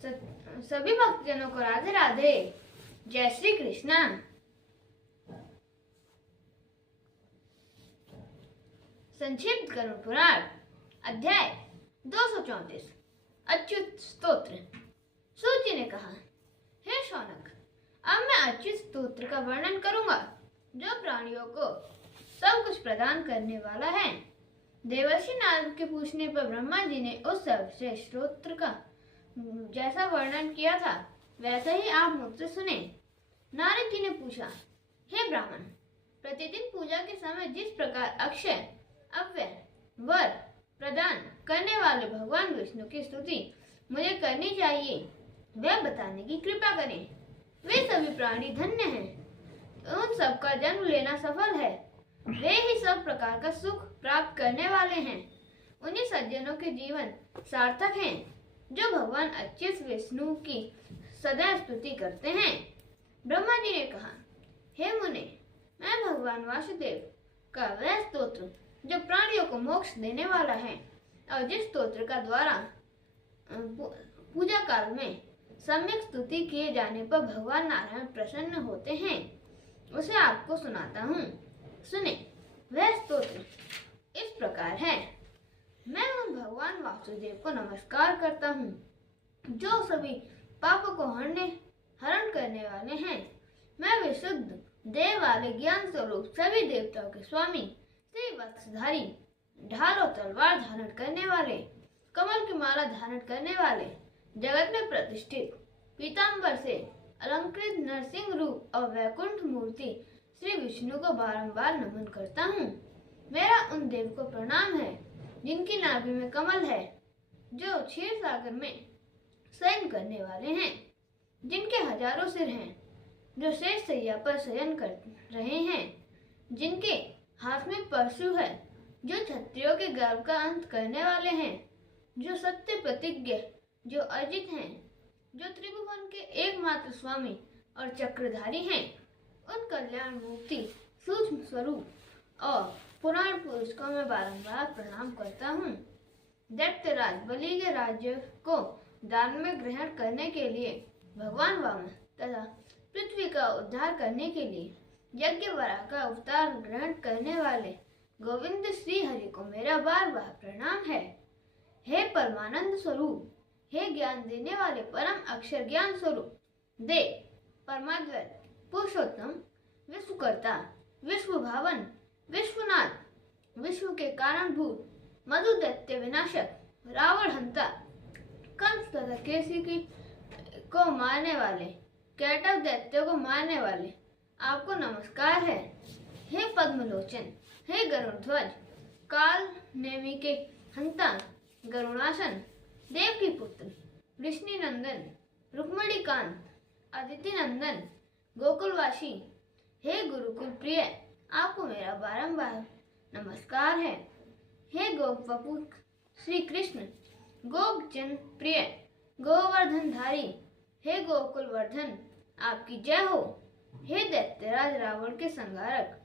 सभी भक्तजनों को राधे राधे। जय श्री कृष्णा। संक्षिप्त गरुड़ पुराण अध्याय 234 अच्युत स्तोत्र। सूत जी ने कहा, हे शौनक, अब मैं अच्युत स्तोत्र का वर्णन करूंगा, जो प्राणियों को सब कुछ प्रदान करने वाला है। देवर्षि नारद के पूछने पर ब्रह्मा जी ने उस सर्वश्रेष्ठ स्तोत्र का जैसा वर्णन किया था वैसा ही आप मुझसे सुने। नारद जी ने पूछा, हे ब्राह्मण, प्रतिदिन पूजा के समय जिस प्रकार अक्षय अव्यय वर प्रदान करने वाले भगवान विष्णु की स्तुति मुझे करनी चाहिए, वह बताने की कृपा करें। वे सभी प्राणी धन्य हैं, उन सबका जन्म लेना सफल है, वे ही सब प्रकार का सुख प्राप्त करने वाले हैं। उन्हीं सज्जनों के जीवन सार्थक हैं जो भगवान अच्युत विष्णु की सदा स्तुति करते हैं। ब्रह्मा जी ने कहा, हे मुने, मैं भगवान वासुदेव का वह स्तोत्र जो प्राणियों को मोक्ष देने वाला है और जिस स्तोत्र का द्वारा पूजा काल में सम्यक स्तुति किए जाने पर भगवान नारायण प्रसन्न होते हैं, उसे आपको सुनाता हूँ। सुने। वह स्तोत्र इस प्रकार है। मैं उन भगवान वासुदेव को नमस्कार करता हूँ जो सभी पापों को हरण करने वाले हैं। मैं विशुद्ध देव वाले ज्ञान स्वरूप सभी देवताओं के स्वामी, श्री वत्सधारी, ढाल और तलवार धारण करने वाले, कमल की माला धारण करने वाले, जगत में प्रतिष्ठित पीताम्बर से अलंकृत नरसिंह रूप और वैकुंठ मूर्ति श्री विष्णु को बारंबार नमन करता हूँ। मेरा उन देव को प्रणाम है जिनकी नाभि में कमल है, जो क्षीर सागर में शयन करने वाले हैं, जिनके हजारों सिर हैं, जो शेष सैया पर शयन कर रहे हैं, जिनके हाथ में परशु है, जो क्षत्रियों के गर्व का अंत करने वाले हैं, जो सत्य प्रतिज्ञ, जो अजित हैं, जो त्रिभुवन के एकमात्र स्वामी और चक्रधारी हैं। उन कल्याण मूर्ति सूक्ष्म स्वरूप और पुराण पुरुष को मैं बारंबार प्रणाम करता हूँ। दैत्यराज बलि के राज्य को दान में ग्रहण करने के लिए भगवान वामन तथा पृथ्वी का उद्धार करने के लिए यज्ञ वराह का अवतार ग्रहण करने वाले गोविंद श्री हरि को मेरा बार बार प्रणाम है। हे परमानंद स्वरूप, हे ज्ञान देने वाले परम अक्षर ज्ञान स्वरूप, देव, परमाद्वैत, पुरुषोत्तम, विश्वकर्ता, विश्व भावन, विश्वनाथ, विश्व के कारणभूत, मधु दैत्य विनाशक, रावण हंता, कंस तथा केसी को मारने वाले, कैटव दैत्य को मारने वाले, आपको नमस्कार है। हे पद्मलोचन, हे गरुड़ ध्वज, काल नेमि के हंता, गरुणासन, देव की पुत्र, वृष्णि नंदन, रुक्मणी कांत, अदिति नंदन, गोकुलवासी, हे गुरुकुल प्रिय, आपको मेरा बारंबार नमस्कार है। हे गोप वपु श्री कृष्ण, गोप जन प्रिय, गोवर्धन धारी, हे गोकुल वर्धन, आपकी जय हो। हे दैत्यराज रावण के संहारक,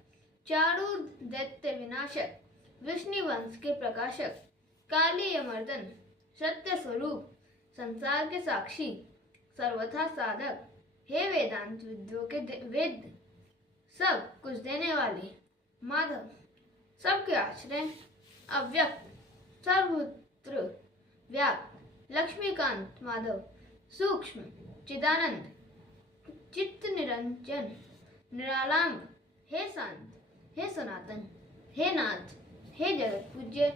चारु दैत्य विनाशक, विष्णु वंश के प्रकाशक, काली यमर्दन, सत्य स्वरूप, संसार के साक्षी, सर्वथा साधक, हे वेदांत विद्यों के वेद सब कुछ देने वाले, माधव, सबके आश्रय, अव्यक्त, सर्वत्र व्याप्त, लक्ष्मीकांत माधव, सूक्ष्म, चिदानंद, चित्त निरंजन, निरालंब, हे शांत, हे सनातन, हे नाथ, हे जगत पूज्य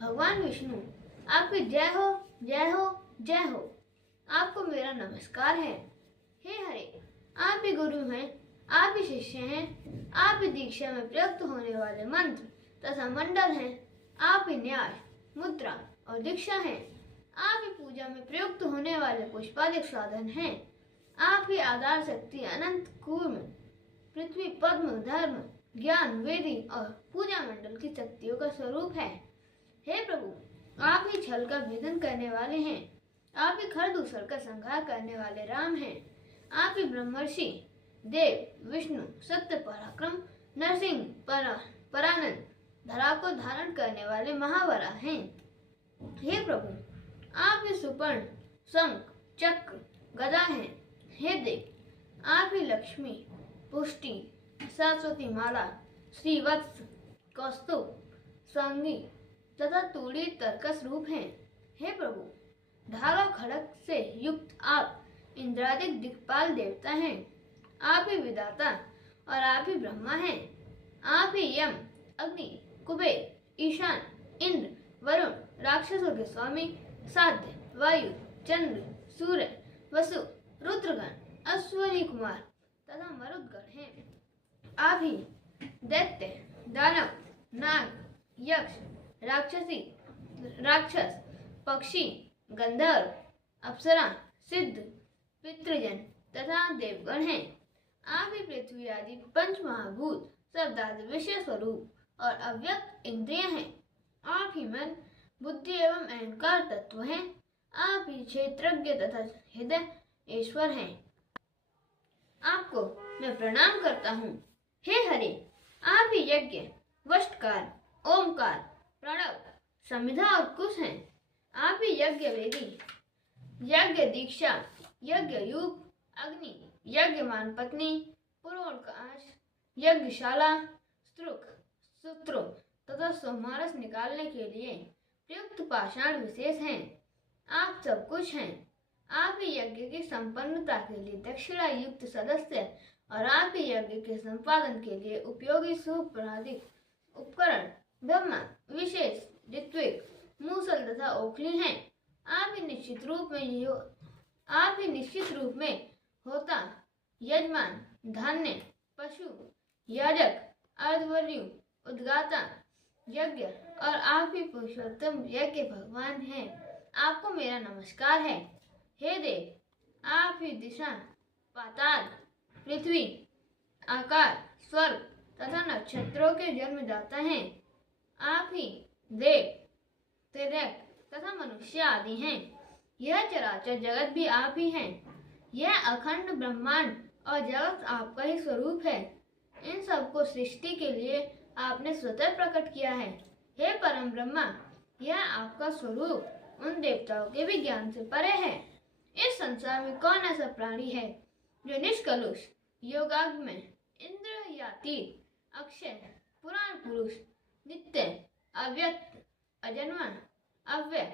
भगवान विष्णु, आपकी जय हो, जय हो, जय हो। आपको मेरा नमस्कार है। हे हरे, आप भी गुरु हैं, आप भी शिष्य हैं, आप भी दीक्षा में प्रयुक्त होने वाले मंत्र तथा मंडल हैं, आप ही न्याय, मुद्रा और दीक्षा हैं, आप ही पूजा में प्रयुक्त होने वाले पुष्पादिक साधन हैं, आप ही आधार शक्ति, अनंत कूर्म, पृथ्वी, पद्म, धर्म, ज्ञान, वेदी और पूजा मंडल की शक्तियों का स्वरूप है। हे प्रभु, आप ही छल का भेदन करने वाले हैं, आप ही खरदूषण का संहार करने वाले राम हैं, आप ही ब्रह्मर्षि, देव, विष्णु, सत्य पराक्रम, नरसिंह, परानंद, धरा को धारण करने वाले महावरा हैं। हे प्रभु, आप ही सुपर्ण, शंख, चक्र, गदा हैं। हे देव, आप ही लक्ष्मी, पुष्टि, सरस्वती माला, श्रीवत्स, कौस्तुभ, संगी तथा तूड़ी तरकस रूप हैं। हे प्रभु, ढाल खड़ग से युक्त आप इंद्रादिक दिक्पाल देवता हैं। आप ही विधाता और आप ही ब्रह्मा हैं। आप ही यम, अग्नि, कुबेर, ईशान, इंद्र, वरुण, राक्षसों के स्वामी, साध्य, वायु, चंद्र, सूर्य, वसु, रुद्रगण, अश्वनी कुमार तथा मरुदगण हैं। आप ही दैत्य, दानव, नाग, यक्ष, राक्षस, पक्षी, गंधर्व, अप्सरा, सिद्ध, पितृजन तथा देवगण हैं। आप ही पृथ्वी आदि पंच महाभूत शब्दादि विषय स्वरूप और अव्यक्त इंद्रिय हैं। आप ही मन, बुद्धि एवं अहंकार तत्व हैं। आप ही क्षेत्रज्ञ तथा हृदय ईश्वर हैं। आपको मैं प्रणाम करता हूँ। हे हरि, आप ही यज्ञ, वष्टकार, ओमकार, प्रणव, समिधा और कुश हैं। आप ही यज्ञ वेदी, यज्ञ दीक्षा, यज्ञ यूप, अग्नि, यज्ञमान पत्नी, पुरोणकाश, यज्ञशाला, स्त्रुक, सूत्रों तथा सोमरस निकालने के लिए प्रयुक्त पाषाण विशेष हैं। आप सब कुछ हैं। आप ही यज्ञ की संपन्नता के लिए दक्षिणा युक्त सदस्य और आप ही यज्ञ के संपादन के लिए उपयोगी सुप्रादिक उपकरण ब्रह्मा, विशेष, ऋत्विक, मूसल तथा ओखली हैं। आप ही निश्चित रूप में होता, यजमान, धान्य, पशु, याजक, अर्धवर्यु, उद्गाता, यज्ञ और आप ही पुरुषोत्तम यज्ञ भगवान हैं। आपको मेरा नमस्कार है। हे देव, आप ही दिशा, पाताल, पृथ्वी, आकाश, स्वर्ग तथा नक्षत्रों के जन्मदाता हैं। आप ही देव, तिर्यक तथा मनुष्य आदि हैं। यह चराचर जगत भी आप ही हैं। यह अखंड ब्रह्मांड और जगत आपका ही स्वरूप है। इन सबको सृष्टि के लिए आपने स्वतः प्रकट किया है। हे परम ब्रह्मा, यह आपका स्वरूप उन देवताओं के भी ज्ञान से परे है। इस संसार में कौन ऐसा प्राणी है जो निष्कलुष, योगाग्म, इंद्रियातीत, अक्षय, पुराण पुरुष, नित्य, अव्यक्त, अजन्मा, अव्यय,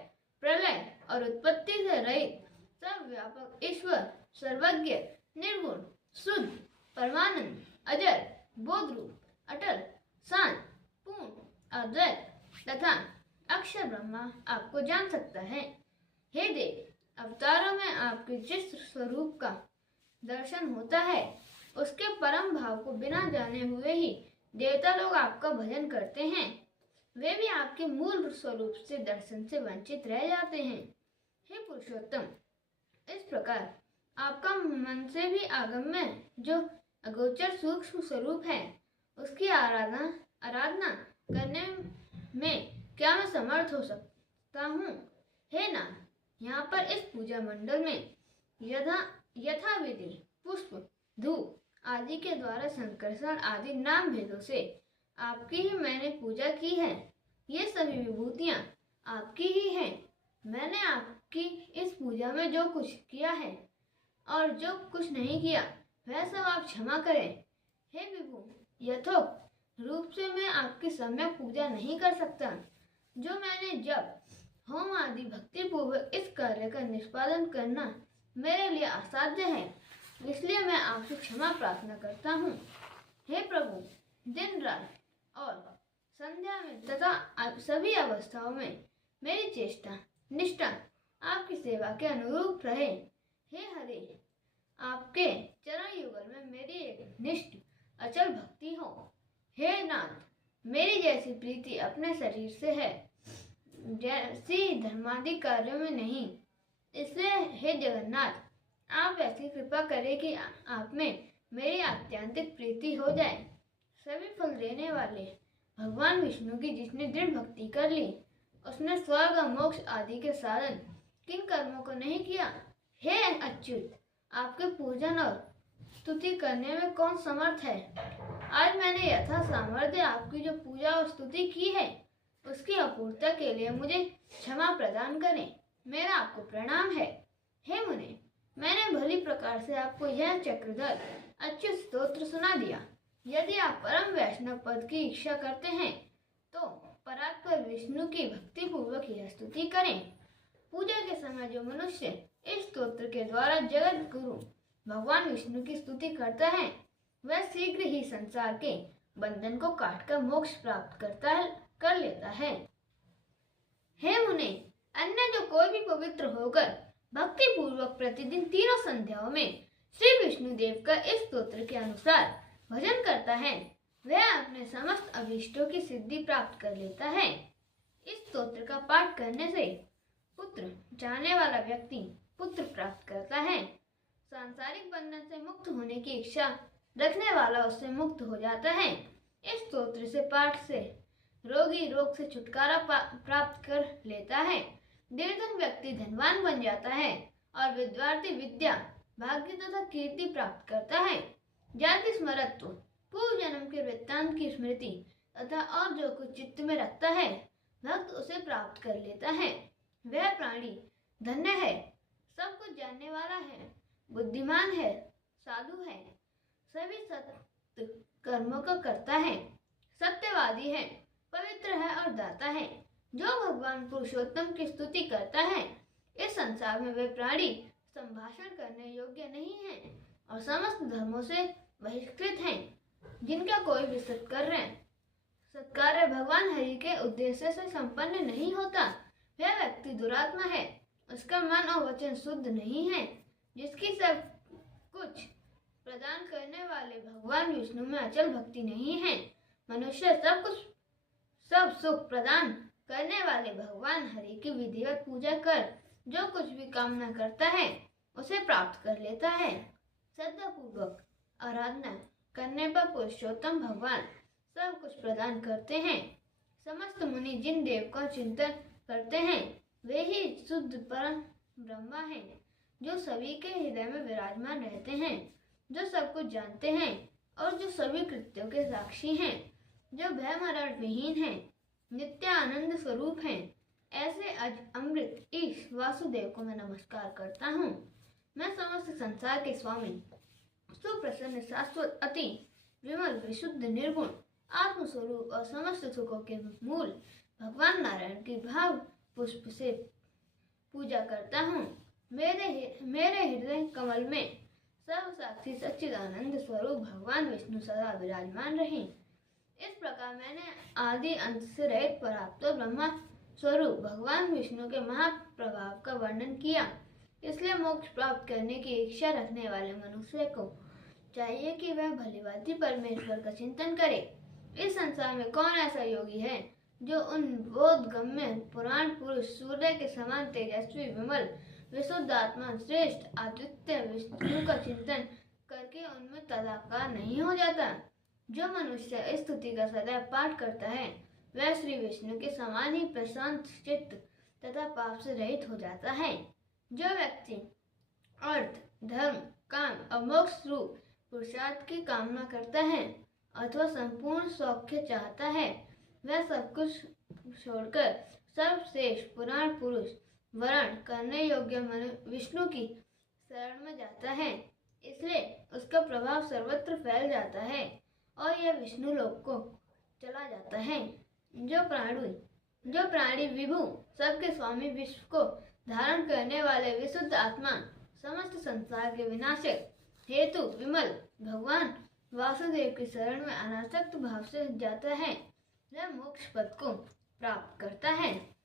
प्रलय और उत्पत्ति से रहित, सर्वव्यापक ईश्वर, सर्वज्ञ, निर्गुण, शुद्ध, परमानंद, अजर, बोधरूप, अटल, शांत, पूर्ण, अद्वैत तथा अक्षर ब्रह्मा आपको जान सकता है। हे देव, अवतारों में आपके जिस स्वरूप का दर्शन होता है, उसके परम भाव को बिना जाने हुए ही देवता लोग आपका भजन करते हैं। वे भी आपके मूल स्वरूप से दर्शन से वंचित रह जाते हैं। हे पुरुषोत्तम, इस प्रकार आपका मन से भी आगम्य जो अगोचर सूक्ष्म स्वरूप है, उसकी आराधना करने में क्या मैं समर्थ हो सकता हूँ? हे नाथ, यहाँ पर इस पूजा मंडल में यथाविधि पुष्प, धूप आदि के द्वारा संकर्षण आदि नाम भेदों से आपकी ही मैंने पूजा की है। ये सभी विभूतियाँ आपकी ही हैं। मैंने आपकी इस पूजा में जो कुछ किया है और जो कुछ नहीं किया, वह सब आप क्षमा करें। हे विभु, यथोक्त रूप से मैं आपकी सम्यक पूजा नहीं कर सकता। जो मैंने जब होम आदि भक्ति पूर्वक इस कार्य का निष्पादन करना मेरे लिए असाध्य है, इसलिए मैं आपसे क्षमा प्रार्थना करता हूँ। हे प्रभु, दिन रात और संध्या में तथा सभी अवस्थाओं में मेरी चेष्टा निष्ठा आपकी सेवा के अनुरूप रहे। हे हरि, आपके चरण युगल में मेरी एक निष्ठ अचल भक्ति हो। हे नाथ, मेरी जैसी प्रीति अपने शरीर से है, जैसी धर्मादि कार्यों में नहीं। इसलिए हे जगन्नाथ, आप ऐसी कृपा करें कि आप में मेरी आत्यांतिक प्रीति हो जाए। सभी फल देने वाले भगवान विष्णु की जिसने दृढ़ भक्ति कर ली, उसने स्वर्ग और मोक्ष आदि के साधन किन कर्मों को नहीं किया। हे अच्युत, आपके पूजन और स्तुति करने में कौन समर्थ है? आज मैंने यथा सामर्थ्य आपकी जो पूजा और स्तुति की है, उसकी अपूर्णता के लिए मुझे क्षमा प्रदान करें। मेरा आपको प्रणाम है। हे मुने, भली प्रकार से आपको यह चक्रधर अच्युत स्तोत्र सुना दिया। यदि आप परम वैष्णव पद की इच्छा करते हैं तो परात्पर विष्णु की भक्ति पूर्वक यह स्तुति करें। पूजा के समय जो मनुष्य इस स्तोत्र के द्वारा जगत गुरु भगवान विष्णु की स्तुति करता है वह शीघ्र ही संसार के बंधन को काटकर मोक्ष प्राप्त कर लेता है। हे मुने, अन्य जो कोई भी पवित्र होकर भक्ति पूर्वक प्रतिदिन तीनों संध्याओं में श्री विष्णु देव का इस स्तोत्र के अनुसार भजन करता है वह अपने समस्त अभीष्टों की सिद्धि प्राप्त कर लेता है। इस स्तोत्र का पाठ करने से पुत्र चाहने वाला व्यक्ति पुत्र प्राप्त करता है। सांसारिक बंधन से मुक्त होने की इच्छा रखने वाला उससे मुक्त हो जाता है। इस स्तोत्र से पाठ से रोगी रोग से छुटकारा प्राप्त कर लेता है। निर्धन व्यक्ति धनवान बन जाता है और विद्यार्थी विद्या भाग्य तथा कीर्ति प्राप्त करता है। जाति स्मरत्व पूर्व जन्म के वृत्तांत की स्मृति तथा और जो कुछ चित्त में रखता है भक्त उसे प्राप्त कर लेता है। वह प्राणी धन्य है, सब कुछ जानने वाला है, बुद्धिमान है, साधु है, सभी सत्य कर्मों को करता है, सत्यवादी है, पवित्र है और दाता है। जो भगवान पुरुषोत्तम की स्तुति करता है इस संसार में वे प्राणी संभाषण करने योग्य नहीं है और समस्त धर्मों से बहिष्कृत हैं। जिनका कोई भी सत्कार्य भगवान हरि के उद्देश्य से संपन्न नहीं होता वह व्यक्ति दुरात्मा है, उसका मन और वचन शुद्ध नहीं है। जिसकी सब कुछ प्रदान करने वाले भगवान विष्णु में अचल भक्ति नहीं है। मनुष्य सब सुख प्रदान करने वाले भगवान हरि की विधिवत पूजा कर जो कुछ भी कामना करता है उसे प्राप्त कर लेता है। श्रद्धा पूर्वक आराधना करने पर पुरुषोत्तम भगवान सब कुछ प्रदान करते हैं। समस्त मुनि जिन देव का चिंतन करते हैं वे ही शुद्ध परम ब्रह्मा हैं, जो सभी के हृदय में विराजमान रहते हैं, जो सब कुछ जानते हैं और जो सभी कृत्यों के साक्षी हैं, जो भय मरण विहीन हैं, नित्य आनंद स्वरूप हैं। ऐसे अमृत ईश वासुदेव को मैं नमस्कार करता हूँ। मैं समस्त संसार के स्वामी सुप्रसन्न शाश्वत अति विमल विशुद्ध निर्गुण आत्मस्वरूप और समस्त सुखों के मूल भगवान नारायण की भाव पुष्प से पूजा करता हूँ। मेरे हृदय कमल में सर्व साक्षी सच्चिदानंद स्वरूप भगवान विष्णु सदा विराजमान रहे। इस प्रकार मैंने आदि अंत से रहित परात्पर ब्रह्मा स्वरूप भगवान विष्णु के महाप्रभाव का वर्णन किया। इसलिए मोक्ष प्राप्त करने की इच्छा रखने वाले मनुष्य को चाहिए कि वह भलीभांति परमेश्वर का चिंतन करे। इस संसार में कौन ऐसा योगी है जो उन बोधगम्य पुराण पुरुष सूर्य के समान तेजस्वी विमल विशुद्ध आत्मा श्रेष्ठ अद्वितीय विष्णु का चिंतन करके उनमें तदाकार नहीं हो जाता। जो मनुष्य इस स्तुति का सदैव पाठ करता है वह श्री विष्णु के समान ही प्रशांत चित्त तथा पाप से रहित हो जाता है। जो व्यक्ति अर्थ धर्म काम और मोक्ष रूप पुरुषार्थ की कामना करता है अथवा संपूर्ण सौख्य चाहता है वह सब कुछ छोड़कर सर्वश्रेष्ठ पुराण पुरुष वर्ण करने योग्य विष्णु की शरण में जाता है। इसलिए उसका प्रभाव सर्वत्र फैल जाता है और यह विष्णु लोक को चला जाता है। जो प्राणी विभु सबके स्वामी विश्व को धारण करने वाले विशुद्ध आत्मा समस्त संसार के विनाशक हेतु विमल भगवान वासुदेव की शरण में अनासक्त भाव से जाता है वह मोक्ष पद को प्राप्त करता है।